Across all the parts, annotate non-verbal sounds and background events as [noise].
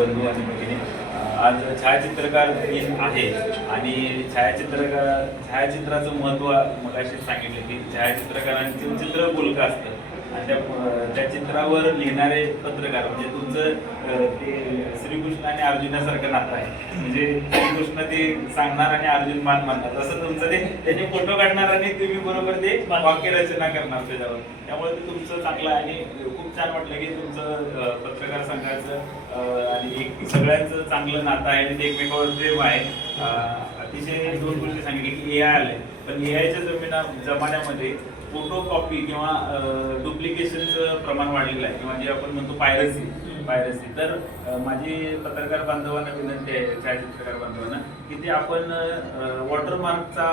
बंधू आणि भगिनी आज छायाचित्रकार दिन आहे आणि छायाचित्रकार छायाचित्राचं महत्त्व मगाशी सांगितलं की छायाचित्रकारांचं चित्र बोलकं असतं. आणि त्या त्या चित्रावर लिहिणारे पत्रकार म्हणजे तुमचं ते श्रीकृष्ण आणि अर्जुनासारखं नातं आहे. म्हणजे श्रीकृष्ण ते सांगणार आणि अर्जुन मान मानणार. तसं तुमचं ते त्याचे फोटो काढणार आणि तुम्ही बरोबर ते वाक्यरचना करणार त्याच्यावर. त्यामुळे ते तुमचं चांगलं आणि खूप छान वाटलं की तुमचं पत्रकार संघाचं आणि एक सगळ्यांचं चांगलं नातं आहे आणि ते एकमेकावर प्रेम आहे. अतिशय दोन गोष्टी सांगितली की ए आय आलंय. पण ए आयच्या जमिना जमान्यामध्ये फोटो कॉपी किंवा डुप्लिकेशनचं प्रमाण वाढलेलं आहे. किंवा जे आपण म्हणतो पायरसी पायरसी तर माझी पत्रकार बांधवांना विनंती आहे छायाचित्रकार बांधवांना की ते आपण वॉटरमार्कचा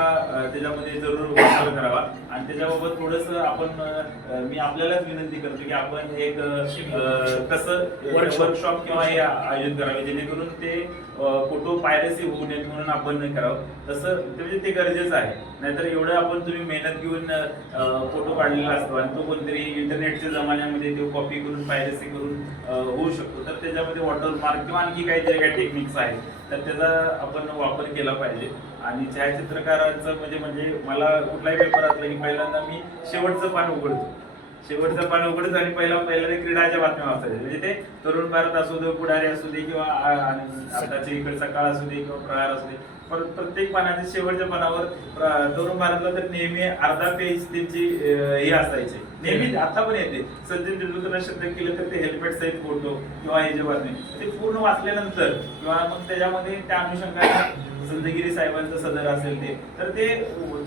त्याच्यामध्ये जरूर वापर करावा. आणि त्याच्याबाबत थोडंसं आपण मी आपल्यालाच विनंती करतो की आपण एक कसं वर्कशॉप किंवा हे आयोजित करावे जेणेकरून ते फोटो पायरसी होऊ नये म्हणून आपण करावं. तसं ते म्हणजे ते गरजेचं आहे. नाहीतर एवढं आपण तुम्ही मेहनत घेऊन फोटो काढलेला असतो आणि तो कोणतरी इंटरनेटच्या जमान्यामध्ये तो कॉपी करून पायरसी करून होऊ शकतो. तर त्याच्यामध्ये वॉटर मार्क किंवा आणखी काही जे काही टेक्निक्स आहेत. तर त्याचा आपण वापर केला पाहिजे. आणि छायाचित्रकारांचं म्हणजे म्हणजे मला कुठलाही पेपर असला की पहिल्यांदा मी शेवटचं पान उघडतो. शेवटचं पान उघडच आणि पहिला पहिला ते क्रीडाच्या बातम्या वाचायच्या. म्हणजे ते तरुण भारत असू दे पुढारी असू दे किंवा आताच्या इकडचा आताचे असू दे किंवा प्रहार असू दे पर प्रत्येक पानाच्या शेवटच्या पानावर तरुण भारतला तर नेहमी अर्धा पेज त्यांची हे असायचे. नेहमी आता पण येते. सचिन तेंडुलकर शब्द केलं तर ते हेल्मेट सहित फोटो किंवा हे जे बातमी ते पूर्ण वाचल्यानंतर किंवा मग त्याच्यामध्ये त्या अनुषंगाने संतगिरी साहेबांचं सदर असेल ते तर ते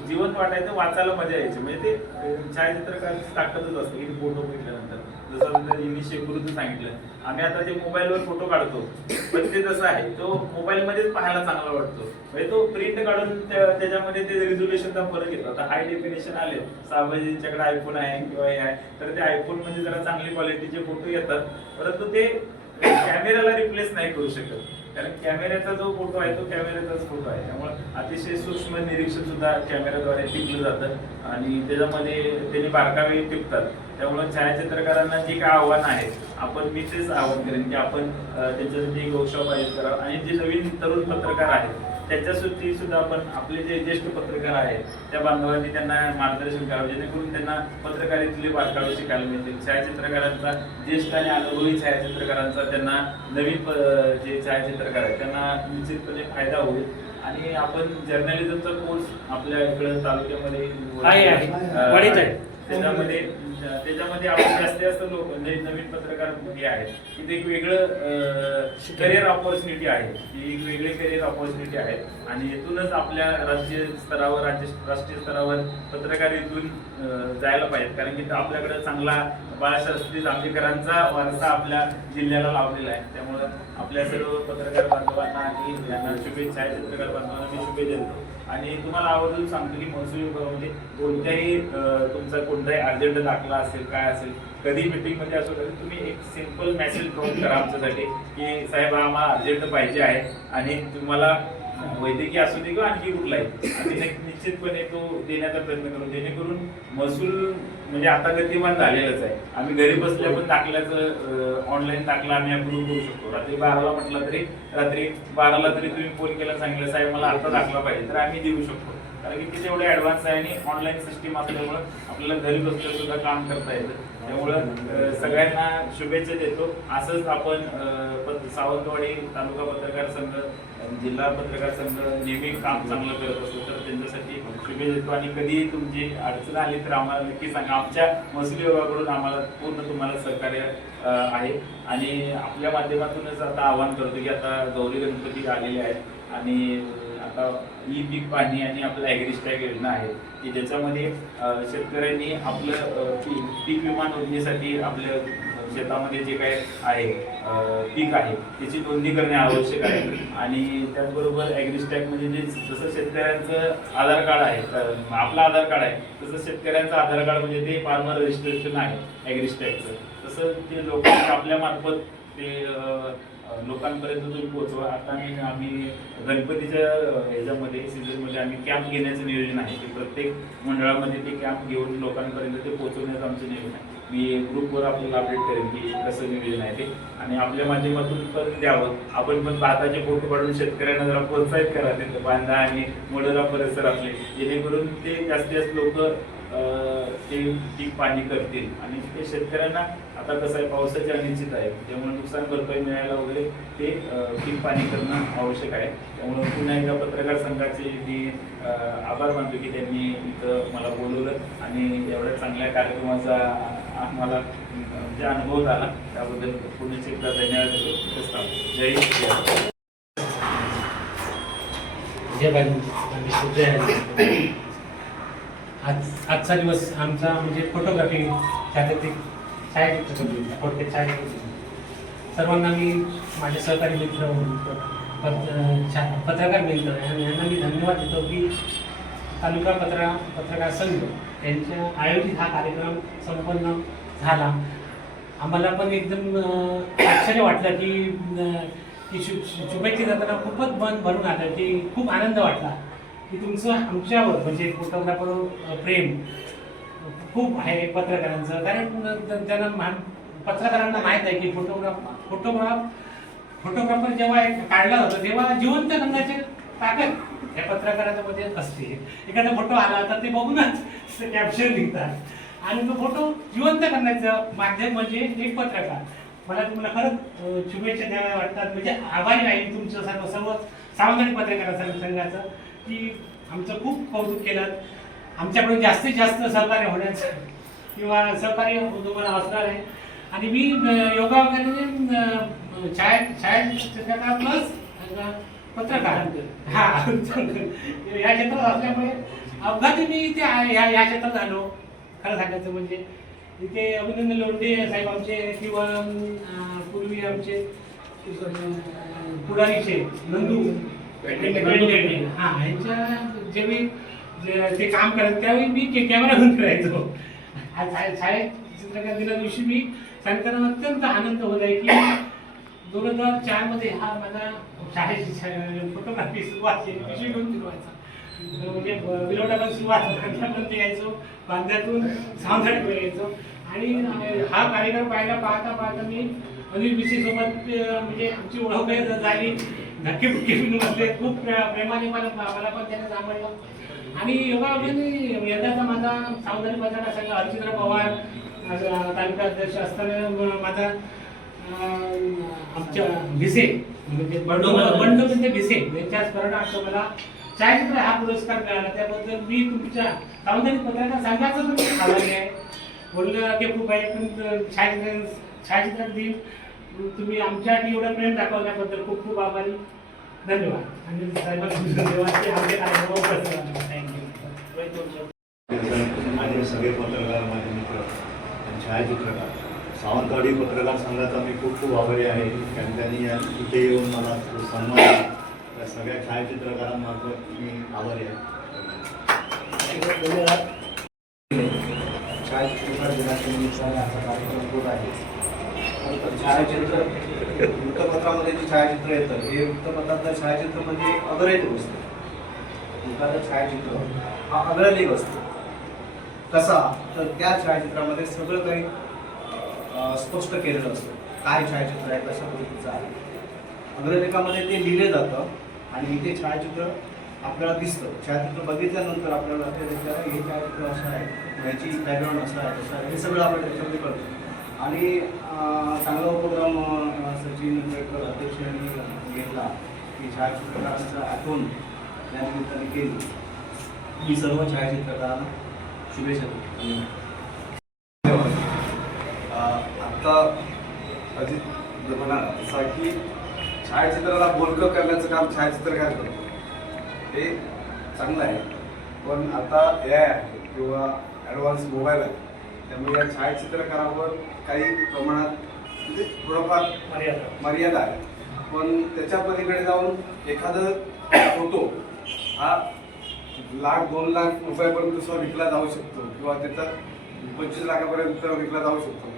जीवन वाटायचं वाचायला मजा यायची. म्हणजे ते अं, छायाचित्रकाराची ताकदच असते की फोटो बघितल्यानंतर. जसं मी शेकुरूचं सांगितलं. आम्ही आता जे मोबाईलवर फोटो काढतो पण ते जसं आहे तो मोबाईल मध्येच पाहायला चांगला वाटतो. म्हणजे तो प्रिंट काढून त्याच्यामध्ये ते रिझोल्युशनचा फरक येतो. आता हाय डेफिनेशन आले साहेबांच्याकडे आयफोन आहे किंवा हे आहे तर ते आयफोनमध्ये जरा चांगली क्वालिटीचे फोटो येतात. परंतु ते कॅमेराला रिप्लेस नाही करू शकत. कारण कॅमेऱ्याचा जो फोटो आहे तो कॅमेऱ्याचाच फोटो आहे. त्यामुळे अतिशय सूक्ष्म निरीक्षण सुद्धा कॅमेऱ्याद्वारे टिपलं जातं आणि त्याच्यामध्ये त्यांनी बारकावे टिपतात. त्यामुळे छायाचित्रकारांना जे काय आव्हान आहे आपण मी तेच आव्हान करेन की आपण त्यांच्यासाठी एक वर्कशॉप आयोजित करावं. आणि जे नवीन तरुण पत्रकार आहेत त्याच्यासाठी सुद्धा आपण आपले जे ज्येष्ठ पत्रकार आहेत त्या बांधवांनी त्यांना मार्गदर्शन करावं जेणेकरून त्यांना पत्रकारितेतले बारकावे शिकायला मिळतील. छायाचित्रकारांचा ज्येष्ठ आणि अनुभवी छायाचित्रकारांचा त्यांना नवीन जे छायाचित्रकार आहेत त्यांना निश्चितपणे फायदा होईल. आणि आपण जर्नलिझमचा कोर्स आपल्या इकडं तालुक्यामध्ये आहे. त्याच्यामध्ये त्याच्यामध्ये आपण जास्तीत जास्त लोक नवीन नवीन पत्रकार हे आहेत की ते एक वेगळं करिअर ऑपॉर्च्युनिटी आहे. ही एक वेगळी करिअर ऑपॉर्च्युनिटी आहे. आणि येथूनच आपल्या राज्य स्तरावर राज्य राष्ट्रीय स्तरावर पत्रकारितून अं, जायला पाहिजे कारण की आपल्याकडे चांगला बाळशास्त्री जांभेकरांचा वारसा आपल्या जिल्ह्याला लावलेला आहे. त्यामुळं आपल्या सर्व पत्रकार बांधवांना आणि यांना शुभेच्छा आहे. बांधवांना मी शुभेच्छा देतो. आणि तुम्हाला आवर्जून सांगतो की महसूल विभागामध्ये कोणत्याही तुमचा कोणताही अर्जंट दाखला असेल काय असेल कधी मीटिंगमध्ये असो तरी तुम्ही एक सिंपल मेसेज ड्रॉप करा आमच्यासाठी की साहेब आम्हाला अर्जंट पाहिजे आहे आणि तुम्हाला वैद्यकीय असू दे किंवा आणखी कुठलाही. आणि निश्चितपणे तो देण्याचा प्रयत्न करू जेणेकरून महसूल म्हणजे आता गतिमान झालेलाच आहे. आम्ही घरी बसल्या पण दाखल्याचं ऑनलाईन दाखला आम्ही अप्रूव्ह करू शकतो. रात्री बाराला म्हटलं तरी रात्री बाराला तरी तुम्ही फोन केला सांगितलं साहेब मला आता दाखला पाहिजे. तर आम्ही देऊ शकतो. कारण की ते तेवढे ऍडव्हान्स आहे आणि ऑनलाईन सिस्टीम असल्यामुळं आपल्याला घरी बसल्या सुद्धा काम करता येतं. त्यामुळं सगळ्यांना शुभेच्छा देतो. असंच आपण सावंतवाडी तालुका पत्रकार संघ जिल्हा पत्रकार संघ नेहमी काम चांगलं करत असतो तर त्यांच्यासाठी शुभेच्छा देतो आणि कधीही तुमची अडचण आली तर आम्हाला नक्की सांगा. आमच्या महसूल विभागाकडून आम्हाला पूर्ण तुम्हाला सहकार्य आहे. आणि आपल्या माध्यमातूनच आता आवाहन करतो की आता गौरी गणपती आलेले आहेत आणि आता ई पीक पाणी आणि आपलं ॲग्रिस्टॅग योजना आहे की ज्याच्यामध्ये शेतकऱ्यांनी आपलं पीक विमा नोंदणीसाठी आपलं शेतामध्ये जे काय आहे पीक आहे त्याची नोंदणी करणे आवश्यक आहे. आणि त्याचबरोबर ॲग्रिस्टॅक म्हणजे जे जसं शेतकऱ्यांचं आधार कार्ड आहे आपला आधार कार्ड आहे तसं शेतकऱ्यांचं आधार कार्ड म्हणजे ते फार्मर रजिस्ट्रेशन आहे ॲग्रिस्टॅकचं तसं ते लोक आपल्यामार्फत ते लोकांपर्यंत तुम्ही पोहोचवा. आता मी आम्ही गणपतीच्या ह्याच्यामध्ये सीझनमध्ये आम्ही कॅम्प घेण्याचं नियोजन आहे. की प्रत्येक मंडळामध्ये ते कॅम्प घेऊन लोकांपर्यंत ते पोहोचवण्याचं आमचं नियोजन आहे. मी ग्रुपवर आपल्याला अपडेट करेन की कसं नियोजन आहे ते. आणि आपल्या माध्यमातून पण द्यावं. आपण पण भाताचे फोटो काढून शेतकऱ्यांना जरा प्रोत्साहित करा तिथं बांधा आणि मोडरा परिसर आपले. जेणेकरून ते जास्तीत जास्त लोक ते पीक पाणी करतील. आणि ते शेतकऱ्यांना आता कसं आहे पावसाचे अनिश्चित आहे. त्यामुळे नुकसान भरपाई मिळायला वगैरे ते पीक पाणी करणं आवश्यक आहे. त्यामुळे पुन्हा एकदा पत्रकार संघाचे मी आभार मानतो की त्यांनी इथं मला बोलवलं. आणि एवढ्या चांगल्या कार्यक्रमाचा आम्हाला जे अनुभव झाला त्याबद्दल पुन्हा एकदा धन्यवाद देतो जय जय आज आजचा दिवस आमचा म्हणजे फोटोग्राफी जागतिक छायाचित्र थोडक्यात छायाचित्रकर्मी सर्वांना मी माझे सहकारी मित्र पत्रकार मित्र यांना मी धन्यवाद देतो की तालुका पत्रा पत्रकार संघ यांच्या आयोजित हा कार्यक्रम संपन्न झाला. आम्हाला पण एकदम आश्चर्य वाटलं की की शु शुभेच्छा जाताना खूपच मन भरून आलं की खूप आनंद वाटला की तुमचं आमच्यावर म्हणजे फोटोग्राफर प्रेम खूप आहे पत्रकारांचं. कारण त्यांना मा- पत्रकारांना माहीत आहे की फोटोग्राफ फोटोग्राफ फोटोग्राफर जेव्हा एक काढला होता तेव्हा जिवंत रंगाचे [laughs] ताकद या पत्रकाराच्या मध्ये असते. एखादा फोटो आला तर ते बघूनच कॅप्शन लिहितात आणि तो फोटो जिवंत करण्याचं माध्यम म्हणजे एक पत्रकार. मला तुम्हाला खरंच शुभेच्छा द्याव्या वाटतात. म्हणजे आभारी राहील तुमचं सर्व सर्व सावधानी पत्रकार संघाचं की आमचं खूप कौतुक केलं. आमच्याकडून जास्तीत जास्त सहकार्य होण्याचं किंवा सहकार्य तुम्हाला असणार आहे. आणि मी योगा वगैरे अं, छाया छायाचित्रकार प्लस पत्रकार. हा या क्षेत्रात असल्यामुळे अपघाती मी इथे या या क्षेत्रात आलो. खरं सांगायचं म्हणजे इथे अभिनंदन लोंढे साहेब आमचे किंवा पूर्वी आमचे पुढारीचे नंदू हा यांच्या जेव्हा जे- ते काम करत त्यावेळी मी कॅमेरा घेऊन छाया- छायाचित्रकार दिना दिवशी मी सांगताना अत्यंत आनंद होत आहे की दोन हजार चारमध्ये हा माझा छायाची फोटोग्राफी सुरुवात केली. पिशवी घेऊन फिरवायचा. म्हणजे विलोडा पण सुरुवात बांध्यापर्यंत यायचो. बांध्यातून सावंतवाडीकडे यायचो. आणि हा कार्यक्रम पाहायला पाहता पाहता मी अनिल बिशी सोबत म्हणजे आमची ओळख काही झाली. धक्के बुक्के बिनू खूप प्रे- प्रेमाने मला मला पण त्याने सांभाळलं आणि योगायोगाने यंदाचा माझा सावधानी बाजारा सगळं हरचिंद्र पवार तालुका अध्यक्ष असताना माझा आमच्या भिसे म्हणजे बंडो बंडो म्हणजे भिसे. यांच्या स्मरणार्थ मला छायाचित्र हा पुरस्कार मिळाला. त्याबद्दल मी तुमच्या सावधानी पत्रकार संघाचं पण आभारी आहे. बोलणं ते खूप आहे पण छायाचित्र छायाचित्र दिन तुम्ही आमच्यासाठी एवढं प्रेम दाखवल्याबद्दल खूप खूप आभारी. धन्यवाद. आणि साहेबांचे धन्यवाद की थँक्यू माझे सगळे पत्रकार माझे मित्र आणि छायाचित्रकार. सावंतवाडी पत्रकार संघाचा मी खूप खूप आभारी आहे. कारण त्यांनी या इथे येऊन मला सन्मान त्या सगळ्या छायाचित्रकारांमार्फत मी आभारी आहे. छायाचित्रकार दिनाच्या निमित्ताने असा कार्यक्रम होत आहे. छायाचित्र वृत्तपत्रामध्ये जे छायाचित्र येतं हे वृत्तपत्रातलं छायाचित्र म्हणजे अग्रलेख असतं एखादं छायाचित्र हा अग्रलेख असतो कसा? तर त्या छायाचित्रामध्ये सगळं काही स्पष्ट केलेलं असतं. काय छायाचित्र आहे कशा पद्धतीचं आहे. अग्रलेखामध्ये ते लिहिलं जातं आणि इथे छायाचित्र आपल्याला दिसतं. छायाचित्र बघितल्यानंतर आपल्याला लक्षात हे छायाचित्र असं आहे ह्याची बॅकग्राऊंड असं आहे तसं आहे. हे सगळं आपल्याला त्याच्यामध्ये कळतं. आणि चांगला उपक्रम सचिन आंबेडकर अध्यक्षांनी घेतला की छायाचित्रकारांचा आठवण त्यानिमित्ताने केली. मी सर्व छायाचित्रकारांना शुभेच्छा देतो धन्यवाद आत्ता अजित की छायाचित्राला बोलकं करण्याचं काम छायाचित्रकार करतो? हे चांगलं आहे. पण आता ए आय आहे किंवा ॲडव्हान्स मोबाईल आहे. त्यामुळे या छायाचित्रकारावर काही प्रमाणात म्हणजे थोडंफार मर्यादा आहे. पण त्याच्या पलीकडे जाऊन एखादं फोटो हा लाख दोन लाख रुपयापर्यंत सुद्धा विकला जाऊ शकतो किंवा त्याचा पंचवीस लाखापर्यंत विकला जाऊ शकतो.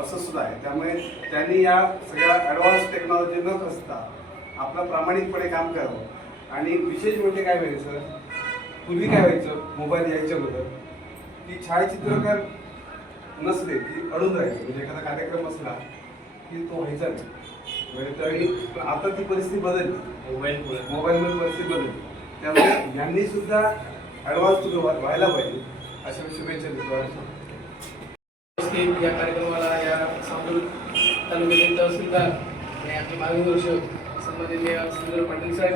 असं सुद्धा आहे. त्यामुळे त्यांनी या सगळ्या ॲडव्हान्स टेक्नॉलॉजी न खचता आपलं प्रामाणिकपणे काम करावं. आणि विशेष म्हणजे काय व्हायचं? पूर्वी काय व्हायचं? मोबाईल यायच्या अगोदर. की छायाचित्रकार नसले की अडून राहायचं. म्हणजे एखादा कार्यक्रम असला की तो व्हायचा नाही. म्हणजे त्यावेळी पण आता ती परिस्थिती बदलली. मोबाईलमुळे मोबाईलमुळे परिस्थिती बदलली. त्यामुळे यांनी सुद्धा ॲडव्हान्स व्हायला पाहिजे. अशा शुभेच्छा देतो. उपस्थित या कार्यक्रमाला या सांगोल तालुक्यातील तहसीलदार आणि आमचे मार्गदर्शक संबंधित सुंदर पाटील साहेब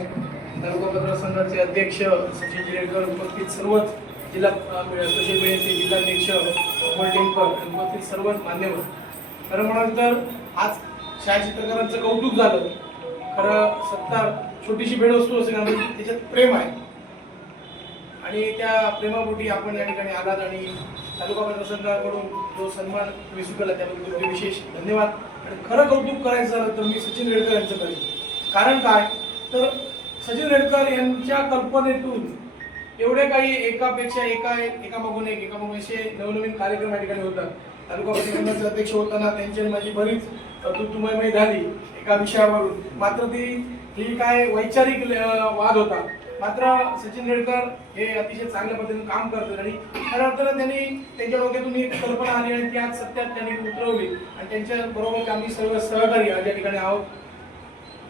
तालुका पत्रकार संघाचे अध्यक्ष सचिन जिरेकर उपस्थित सर्वच जिल्हा अं, सोशल मीडियाचे जिल्हाध्यक्ष अमोल टेंकर उपस्थित सर्वच मान्यवर. खरं म्हणाल तर आज छायाचित्रकारांचं कौतुक झालं. खरं सत्ता छोटीशी भेटवस्तू असेल आणि त्याच्यात प्रेम आहे. आणि त्या प्रेमापोटी आपण या ठिकाणी आलात आणि तालुका प्रशासनाकडून जो सन्मान तुम्ही स्वीकारला त्याबद्दल तुमचे विशेष धन्यवाद. आणि खरं कौतुक करायचं झालं तर मी सचिन रेडकर यांचं करेन. कारण काय? तर सचिन रेडकर यांच्या कल्पनेतून एवढे काही एकापेक्षा एका एका मागून एक एका मागून असे नवनवीन कार्यक्रम या ठिकाणी होतात. तालुका प्रशासनाचे अध्यक्ष होताना त्यांची माझी बरीच तुतुमयमय झाली एका विषयावरून. मात्र ती ही काय वैचारिक वाद होता. मात्र सचिन रेडकर हे अतिशय चांगल्या पद्धतीने काम करतात आणि खऱ्या अर्थानं त्यांनी त्यांच्या डोक्यातून एक कल्पना आली आणि ती आज सत्यात त्यांनी उतरवली. आणि त्यांच्या बरोबर आम्ही सर्व सहकारी या ठिकाणी आहोत.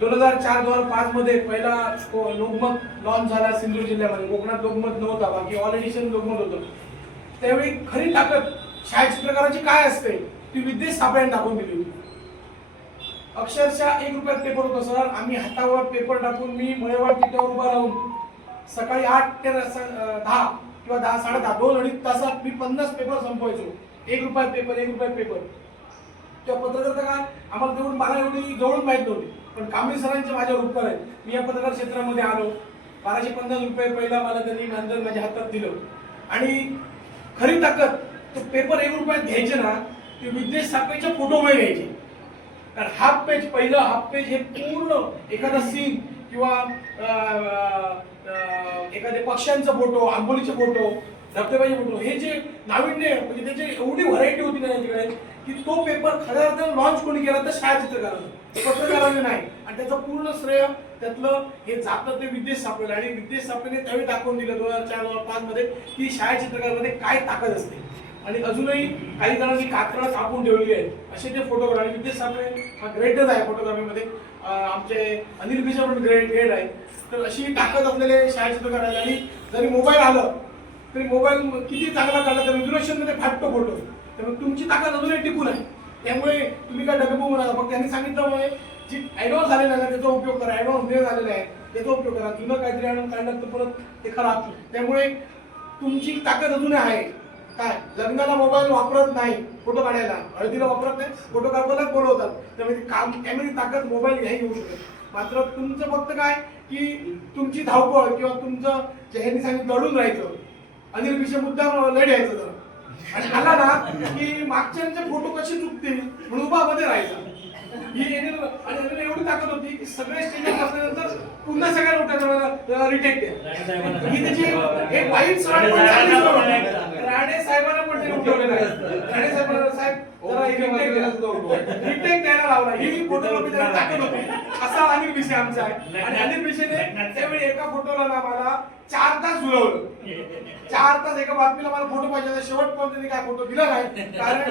दोन हजार चार दोन हजार पाच मध्ये पहिला लोकमत लॉन्च झाला सिंधुदुर्ग जिल्ह्यामध्ये. कोकणात लोकमत नव्हता बाकी ऑल एडिशन लोकमत होतं. त्यावेळी खरी ताकद छायाचित्रकाराची काय असते? ती विद्येत सापळ्याने दाखवून दिली होती. अक्षरशः एक रुपयात पेपर होतो सर. आम्ही हातावर पेपर टाकून मी मळेवाड तिथ्यावर उभा राहून सकाळी आठ ते स- दहा किंवा दहा साडे दहा दोन अडीच तासात मी पन्नास पेपर संपवायचो. एक रुपयात पेपर एक रुपयात पेपर तेव्हा पत्रकार काय आम्हाला तेवढून मला एवढी जवळून माहीत नव्हती. पण कांबळे सरांचे माझ्यावर उपकार आहेत. मी या पत्रकार क्षेत्रामध्ये आलो. बाराशे पन्नास रुपये पहिला मला त्यांनी मानधन माझ्या हातात दिलं. आणि खरी ताकद तो पेपर एक रुपयात घ्यायचे ना ते विद्वेष साखरेच्या फोटोमुळे घ्यायचे. कारण हाफ पेज पहिलं हाफ पेज हे पूर्ण एखादा सीन किंवा एखाद्या पक्ष्यांचा फोटो आंबोलीचे फोटो धबधब्याचे फोटो हे जे नाविन्य म्हणजे त्याची एवढी व्हरायटी होती ना याच्याकडे की तो पेपर खऱ्या अर्थानं लॉन्च कोणी केला तर छायाचित्रकारानं. पत्रकाराने नाही. आणि त्याचं पूर्ण श्रेय त्यातलं हे जातं ते विद्येश सापडेल. आणि विद्येश सापडेने त्यावेळी दाखवून दिलं दोन हजार चार दोन हजार पाच मध्ये की छायाचित्रकारामध्ये काय ताकद असते. आणि अजूनही काही जणांनी कात्रणं कापून ठेवलेली आहे असे ते फोटोग्राफी आणि विद्येश सापडे हा ग्रेटच आहे फोटोग्राफीमध्ये आमचे अनिल बिजा पण ग्रेट ग्रेट आहे तर अशी ताकद असलेले छायाचित्र आहेत आणि जरी मोबाईल आलं तरी मोबाईल किती चांगला काढला तर resolution फाटतो फोटो त्यामुळे तुमची ताकद अजूनही टिकून आहे. त्यामुळे तुम्ही काय डबे आला मग त्यांनी सांगितल्यामुळे जी ॲडव्हान्स झालेला आहे ना त्याचा उपयोग करा. ॲडव्हान्स ने झालेला आहे त्याचा उपयोग करा. जुनं काहीतरी आणून काढलं तर परत ते खराब त्यामुळे तुमची ताकद अजूनही आहे. काय? लग्नाला मोबाईल वापरत नाही. फोटो काढायला. हळदीला वापरत नाही. फोटो काढायला बोलवतात. त्यामुळे काम कॅमेरी ताकद मोबाईल घ्यायला येऊ शकत मात्र तुमचं फक्त काय? की तुमची धावपळ किंवा तुमचं जे ह्यांनी सांगितलं लढून राहायचं. अनिल विषय मुद्दा लढ यायचं जरा. आणि आला ना की मागच्यांचे फोटो कसे चुकतील म्हणून उभा मध्ये राहायचा. ही आणि एवढी ताकद होती की सगळे स्टेजवर बसल्यानंतर पुन्हा सगळ्या उठायचं रिटेक्ट ही त्याची एक वाईट सवय राणे साहेबांना पण ते उठवलेलं आहे. राणे साहेबांना साहेब जरा रिटेक द्यायला लावला. ही फोटोग्राफी त्याला ताकद होती. असा अनिल विषय आमचा आहे. आणि अनिल विषयने त्यावेळी एका फोटोला ना मला चार तास झुलवलं चार तास एका बातमीला मला फोटो पाहिजे. शेवटपर्यंत त्यांनी काय फोटो दिला नाही. कारण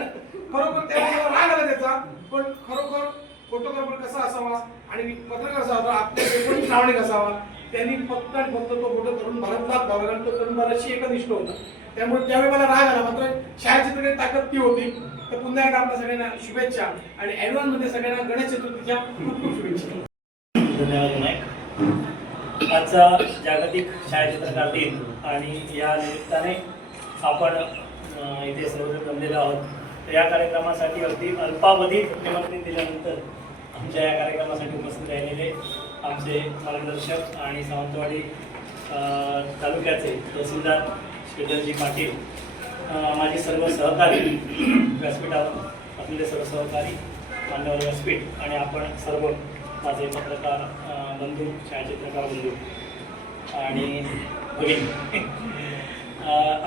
खरोखर मला राग आला त्याचा. पण खरोखर फोटोग्राफर कसा असावा आणि पत्रकार कसा होता आपल्या प्रामाणिक असावा त्यांनी फक्त आणि फक्त तो फोटो तरुण भारतलाच लावला आणि तो तरुण भारतशी एकनिष्ठ होता. त्यामुळे त्यावेळी मला राग आला मात्र छायाचित्रकारी ताकद ती होती. तर पुन्हा एकदा आपल्या सगळ्यांना शुभेच्छा आणि ऍडव्हान्समध्ये सगळ्यांना गणेश चतुर्थीच्या खूप खूप शुभेच्छा. धन्यवाद विनायक. आजचा जागतिक छायाचित्रकार दिन आणि या निमित्ताने आपण इथे सर्वजण जमलेलो आहोत. या कार्यक्रमासाठी अगदी अल्पावधीत निमंत्रण दिल्यानंतर आमच्या या कार्यक्रमासाठी उपस्थित राहिलेले आमचे मार्गदर्शक आणि सावंतवाडी तालुक्याचे तहसीलदार श्रीधरजी पाटील माझे सर्व सहकारी व्यासपीठावर असलेले सर्व सहकारी मान्यवर व्यासपीठ आणि आपण सर्व माझे पत्रकार बंधू छायाचित्रकार बंधू आणि भगिनी.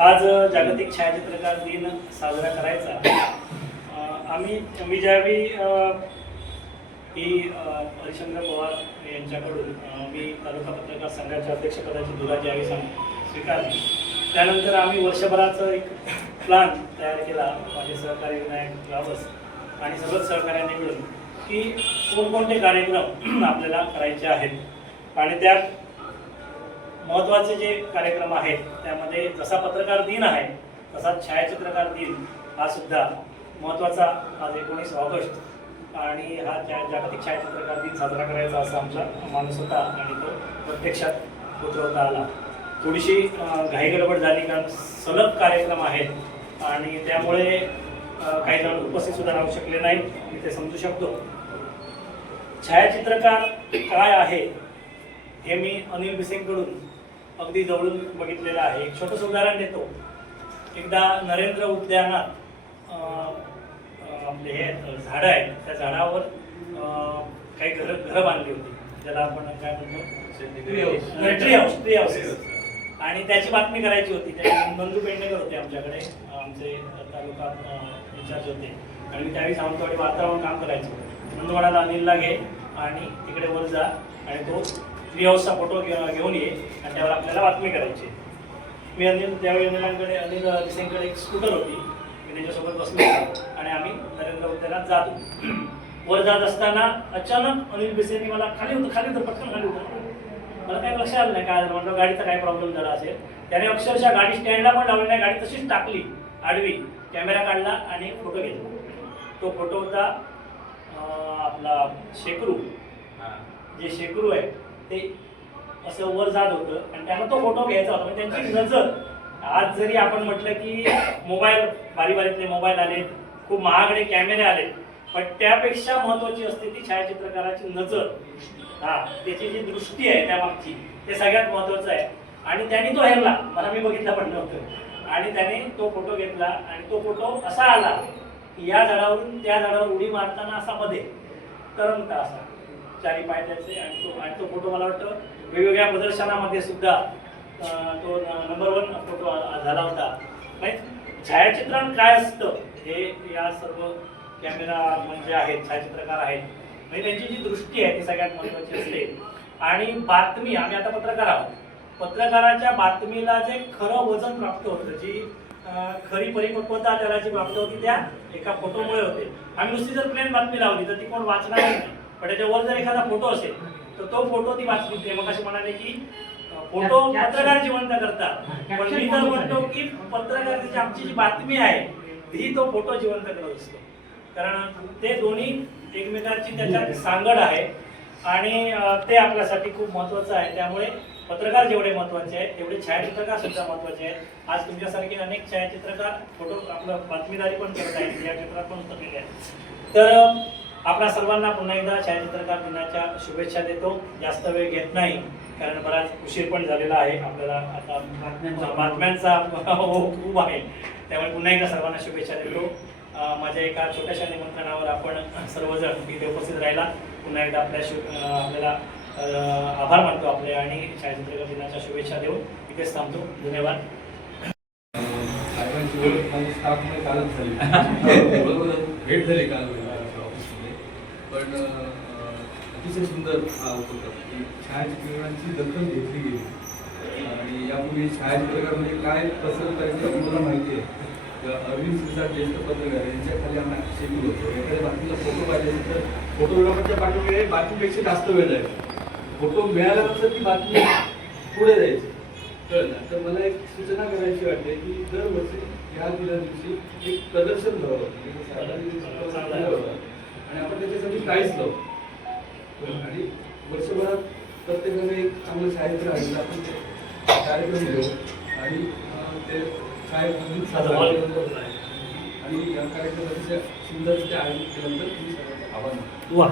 आज जागतिक छायाचित्रकार दिन साजरा करायचा. आम्ही मी ज्यावेळी ही हरिशंकर पवार यांच्याकडून मी तालुका पत्रकार संघाच्या अध्यक्षपदाची धुरा ज्यावेळी सांग स्वीकारली. त्यानंतर आम्ही वर्षभराचं एक प्लान तयार केला माझे सहकारी विनायक रावस आणि सर्वच सहकार्याने मिळून की कोणकोणते कार्यक्रम [clears throat] आपल्याला करायचे आहेत. आणि त्यात महत्त्वाचे जे कार्यक्रम आहेत त्यामध्ये जसा पत्रकार दिन आहे तसा छायाचित्रकार दिन हा सुद्धा महत्त्वाचा. आज एकोणीस ऑगस्ट आणि हा ज्या जागतिक छायाचित्रकार दिन साजरा करायचा असा आमचा माणूस होता आणि तो प्रत्यक्षात उतरवता आला. थोडीशी घाईगडबड झाली कारण सलग कार्यक्रम आहेत आणि त्यामुळे काही जण उपस्थित सुद्धा राहू शकले नाहीत. मी ते समजू शकतो. छायाचित्रकार काय आहे हे मी अनिल बिसेंकडून अगदी जवळून बघितलेलं आहे. एक छोटंसं उदाहरण देतो. एकदा नरेंद्र उद्यानात आपले हे झाडं आहेत. त्या झाडावर काही घरं घरं बांधली होती. ज्याला आपण काय म्हणतो? ट्री हाऊस ट्री हाऊस आणि त्याची बातमी करायची होती. त्या नंदू पेंडेकर होते आमच्याकडे आमचे तालुका इन्चार्ज होते. आणि मी त्यावेळी सावंतवाडी वातावरण काम करायचो. नंदू म्हणाला अनिलला घे आणि तिकडे वर जा आणि तो ट्री हाऊसचा फोटो घेऊन ये आणि त्यावर आपल्याला बातमी करायची. मी अनिल त्यावेळी अनिलांकडे अनिल दिसेंकडे एक स्कूटर होती. त्याच्यासोबत बसलो आणि आम्ही नरेंद्र उद्यानात जात. [clears throat] वर जात असताना अचानक अनिल बिसेंनी मला खाली होतं खाली होतं पटकन खाली होतं. मला काही लक्षात आलं नाही. काय झालं? म्हटलं गाडीचा काय प्रॉब्लेम झाला असेल? त्याने अक्षरशः गाडी स्टँडला पण लावली नाही. गाडी तशीच टाकली. आडवी कॅमेरा काढला आणि फोटो घेतला. तो फोटो होता आपला शेकरू. जे शेकरू आहे ते असं वर जात होतं. आणि त्याला तो फोटो घ्यायचा होता. म्हणजे त्यांची नजर आज जरी आपण म्हटलं की मोबाईल बारी बारीतले मोबाईल आले खूप महागडे कॅमेरे आले पण त्यापेक्षा महत्वाची असते ती छायाचित्रकाराची नजर. हा त्याची जी दृष्टी आहे त्या मागची ते सगळ्यात महत्वाचं आहे. आणि त्याने तो हेरला मला मी बघितला पण नव्हतं. आणि त्याने तो फोटो घेतला आणि तो फोटो असा आला की या झाडावरून त्या झाडावर उडी मारताना असा मध्ये तरंगता असा. चारी पाय त्याचे आणि तो आणि तो फोटो मला वाटतं वेगवेगळ्या प्रदर्शनामध्ये सुद्धा तो नंबर वन फोटो झाला होता. छायाचित्रण काय असतं हे या सर्व कॅमेरा म्हणजे आहेत छायाचित्रकार आहेत म्हणजे त्यांची जी दृष्टी आहे ती सगळ्यात महत्वाची असते. आणि बातमी आम्ही आता पत्रकार आहोत. पत्रकाराच्या बातमीला जे खरं वजन प्राप्त होतं जी खरी परिपक्वता त्याला जी प्राप्त होती त्या एका फोटोमुळे होते. आम्ही नुसती जर प्लेन बातमी लावली तर ती कोण वाचणार नाही. पण त्याच्यावर जर एखादा फोटो असेल तर तो फोटो ती वाचली ते मग असे म्हणाले की फोटो पत्रकार जिवंत करतात. पण मी तर म्हणतो की पत्रकाराची आमची जी बातमी आहे ही तो फोटो जिवंत करत असतो. कारण ते दोन्ही एकमेकांची त्याच्यात सांगड आहे आणि ते आपल्यासाठी खूप महत्वाचं आहे. त्यामुळे पत्रकार जेवढे महत्त्वाचे आहेत तेवढे छायाचित्रकार सुद्धा महत्त्वाचे आहेत. आज तुमच्यासारखे अनेक छायाचित्रकार फोटो आपलं बातमीदारी पण करत आहेत या क्षेत्रात पण उतरलेले आहेत तर आपल्या सर्वांना पुन्हा एकदा छायाचित्रकार दिनाच्या शुभेच्छा देतो. जास्त वेळ घेत नाही कारण बराच उशीर पण झालेला आहे. आपल्याला आता बातम्यांचा हो खूप आहे. त्यामुळे पुन्हा एकदा सर्वांना शुभेच्छा देतो. माझ्या एका छोट्याशा निमंत्रणावर आपण सर्वजण इथे उपस्थित राहिला. पुन्हा एकदा आपल्या शु आपल्याला आभार मानतो आपले आणि छायाचित्रकार दिनाच्या शुभेच्छा देऊन इथेच थांबतो. धन्यवाद. [laughs] भेट झाली काल अतिशय सुंदर हा होता की छायाचित्रकारांची दखल घेतली गेली. आणि यापूर्वी छायाचित्रकार म्हणजे काय कसं करायचं तुम्हाला माहिती आहे. अरविंद सिरसाट ज्येष्ठ पत्रकार यांच्या खाली आम्ही शेड्यूल होतो एखाद्या बातमीला फोटो पाहिजे तर फोटोग्राफरच्या पाठीमागे बातमीपेक्षा जास्त वेळ जायचा. फोटो मिळाल्यानंतर ती बातमी पुढे जायची. कळलं. तर मला एक सूचना करायची वाटते की दरवर्षी ह्या दिना दिवशी एक प्रदर्शन. होता. आणि आपण त्याच्यासाठी प्राईज लावू. आणि वर्षभरात प्रत्येकाने एक चांगलं साहित्य आहे आपण ते कार्यक्रम घेऊ आणि ते करू. आणि या कार्यक्रमाचे सुंदर आयोजित केल्यानंतर तुम्ही मानतो. वा.